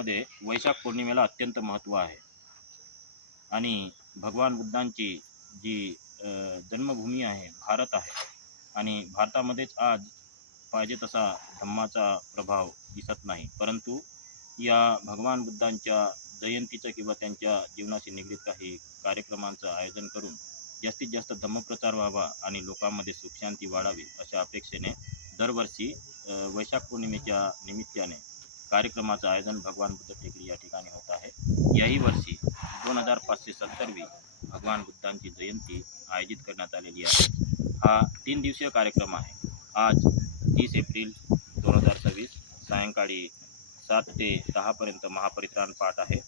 भारतामध्ये वैशाख पौर्णिमेला अत्यंत महत्त्व आहे आणि भगवान बुद्धांची जी जन्मभूमी आहे भारत आहे आणि भारतामध्येच आज पाहिजे तसा धम्माचा प्रभाव दिसत नाही, परंतु या भगवान बुद्धांच्या जयंतीचं किंवा त्यांच्या जीवनाशी निगडीत काही कार्यक्रमांचं आयोजन करून जास्तीत जास्त धम्मप्रचार व्हावा आणि लोकांमध्ये सुखशांती वाढावी अशा अपेक्षेने दरवर्षी वैशाख पौर्णिमेच्या निमित्ताने कार्यक्रमाचं आयोजन भगवान बुद्ध टेकडी या ठिकाणी होत आहे। याही वर्षी 2570वी भगवान बुद्धांची जयंती आयोजित करण्यात आलेली आहे। हा 3 दिवसीय कार्यक्रम आहे। आज 30 एप्रिल 2026 सायंकाळी 7 ते 10 पर्यंत महापरित्राण पाठ आहे।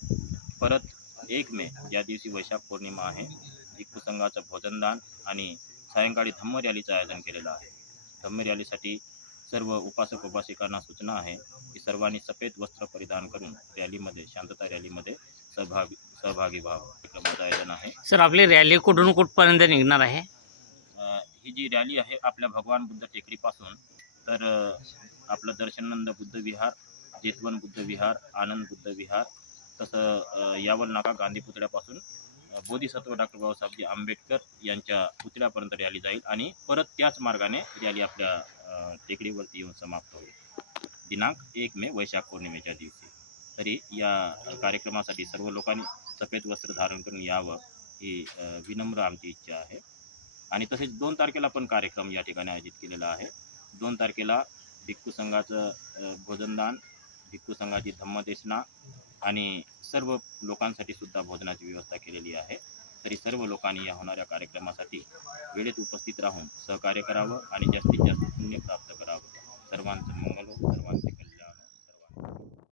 परत 1 मे या दिवशी वैशाख पौर्णिमा आहे। भिक्खू संघाचं भोजनदान आणि सायंकाळी धम्म रॅलीचं आयोजन केलेलं आहे। धम्म रॅलीसाठी सर्व उपासक उपासिकांना सूचना आहे की सर्वांनी सफेद वस्त्र परिधान करून रॅलीमध्ये शांतता रॅलीमध्ये सहभागी व्हावं। कार्यक्रमाचं आयोजन आहे। सर, आपली रॅली कुठून कुठपर्यंत निघणार आहे? ही जी रॅली आहे आपल्या भगवान बुद्ध टेकडीपासून तर आपलं दर्शननंद बुद्ध विहार, जेतवन बुद्ध विहार, आनंद बुद्ध विहार, तसं यावल नाका गांधी पुतळ्यापासून बोधिसत्व डॉक्टर बाबासाहेबजी आंबेडकर यांच्या पुतळ्यापर्यंत रॅली जाईल आणि परत त्याच मार्गाने रॅली आपल्या टेकडीवरती येऊन समाप्त होईल दिनांक 1 मे वैशाख पौर्णिमेच्या दिवशी। तरी या कार्यक्रमासाठी सर्व लोकांनी सफेद वस्त्र धारण करून यावं ही विनम्र आमची इच्छा आहे। आणि तसेच 2 तारखेला पण कार्यक्रम या ठिकाणी आयोजित केलेला आहे। 2 तारखेला भिक्खू संघाचं भोजनदान, भिक्खू संघाची धम्मदेशना आणि सर्व लोकांसाठी सुद्धा भोजनाची व्यवस्था केलेली आहे। तरी सर्व लोकांनी या होणाऱ्या कार्यक्रमासाठी वेळेत उपस्थित राहून सहकार्य करावं आणि जास्तीत जास्त पुण्य प्राप्त करावं। सर्वांचं मंगल